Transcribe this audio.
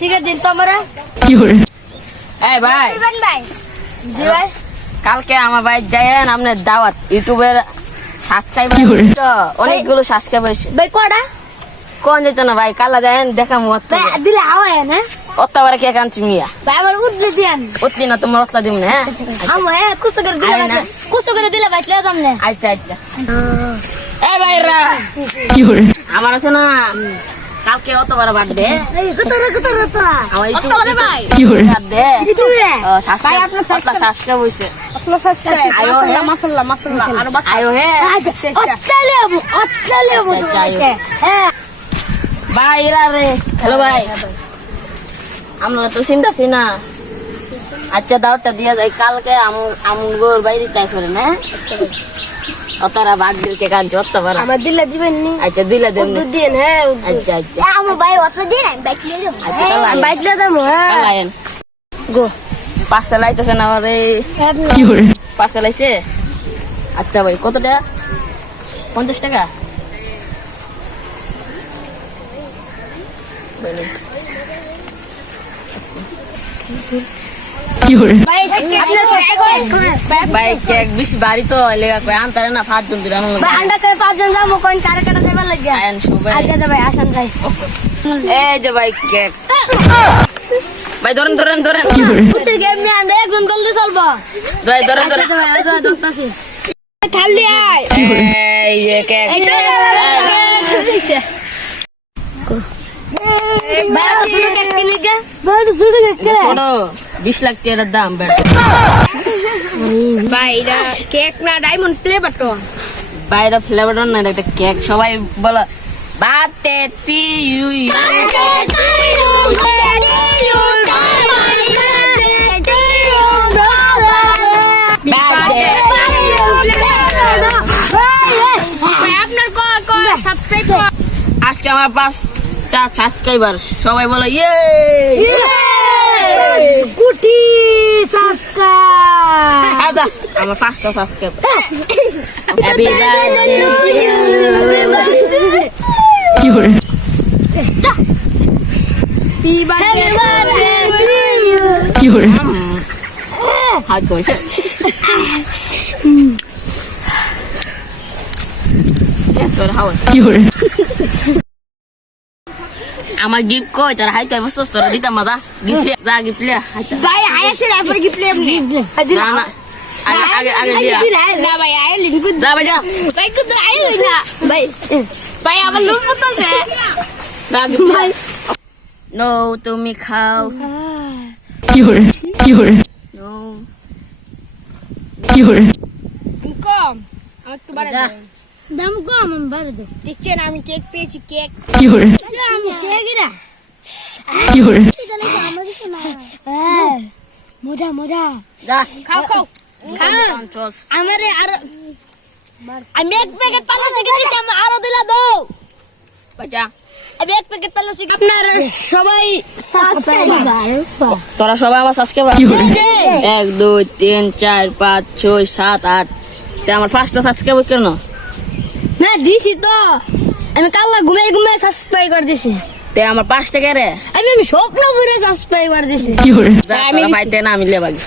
Cigarette দিন তো আমরা। এই ভাই ভাই জি ভাই, কালকে আমার ভাই যাইয়েন আপনার দাওয়াত ইউটিউবের সাবস্ক্রাইবার তো অনেকগুলো সাবস্ক্রাইবার হয়েছে ভাই কটা কোন যেত না ভাই কালা যাইয়েন দেখা মত ভাই দিলে হাওয়ায় না অত বড় কে কাঞ্চি মিয়া ভাই আমার উদ্দে দিয়ান উতলি না তোমার অতলা দিম না হ্যাঁ আমো হ্যাঁ কুছ করে দিলে আয় না। ভাই কুছ করে দিলে ভাই লে সামনে আচ্ছা আচ্ছা এই ভাইরা আমার আছে না কালকে অত বড় বার্থডে এই কত আমার কত বড় ভাই বার্থডে ইউটিউবে ভাই আপনার সাবস্ক্রাইব হইছে আপনার সাবস্ক্রাইব আয়ো হে মাশাআল্লাহ আরো বাস আয়ো হে অত্তালে আচ্ছা, আচ্ছা। হ্যাঁ ভাইরা রে হ্যালো ভাই আমরা তো চিন্তাছি না আচ্ছা দাওয়াতটা দিয়া যায় কালকে আমগোর বাইরে তাই করে না অতরা বাদ দিলকে কাজ অত বড় আমার দিলে দিবেন নি আচ্ছা দিলা দেন দুধ দিন হ্যাঁ আচ্ছা আচ্ছা আমার ভাই অত দিন বাইক নিয়ে যাব আচ্ছা কাল আইন। বাইক নিয়ে যাব হ্যাঁ কাল আইন গো পাঁচটা লাইতেছে না আমার এই পাঁচটা লাইছে আচ্ছা ভাই কত টাকা 50 টাকা বলেন ভাই আপনার ভাই কেক বেশি বাড়ি তো লেগা কই আনতারে না 5 জন দিরানো ভাই আন্ডা করে 5 জন যাবো কোন কারে কাটা দেবার লাগি আইন সবাই আচ্ছা ভাই আসেন যাই এই যে ভাই কেক ভাই ধরেন কুত্তির গেম নিয়ে আন্ডা একজন গলদি চলবো ভাই ধরেন আচ্ছা ভাই আচ্ছা দত্তাছি খালি আয় এই যে কেক ভাই তো শুরু কেক কিনে কে ভাই শুরু কেক কে ছোট 20 লাখ টাকার দাম বেড় ভাই এটা কেক না ডায়মন্ড ফ্লেভার তো বাইরে ফ্লেভার না এটা কেক সবাই বলো বাতে তি ইউ আপনার সাবস্ক্রাইব আজকে আমার 5টা সাবস্ক্রাইবার সবাই বলো ইয়ে কুটি সাবস্ক্রাইব আদা আমার 5টা subscriber happy birthday happy birthday হাত ধরেছে তোর হাওয়া আমার গিফট কই তোর হাইতে বসছ তোর দিতাম মজা গিফট যা গিফট লে ভাই আয়েশে রাফর কি প্লেম নি না না আগে দিয়া না ভাই আয়ে লিংক যা ভাই যা ভাই কত আয়ে না ভাই ভাই আবার লুট পড়তাছে যা গিফট ভাই নো তুমি খাও নো কম একটু বাড়া যা দাম কম আমি বাড়া দাও দেখছেন আমি কেক পেয়েছি কেক আমি কেক এরা মজা মজা যা খাও খাও সন্তোষ আমারে আর আমি এক প্যাকেট পালাসি কিনেছি আমি আরো দিলা দাও বাজা আমি এক প্যাকেট পালাসি আপনারা সবাই সাবস্ক্রাইবার তোরা সবাই আমার সাবস্ক্রাইবার 1 2 3 4 5 6 7 8 তে আমার 5টা সাবস্ক্রাইবার কেন না দিছি তো আমি কাল্লা ঘুমাই সাবস্ক্রাইব করে দিছি তে আমার 5 টাকা রে আমি স্বপ্ন করে সাবস্ক্রাইব করে দিছি যা আমি পাইতে না আমি লেবাগি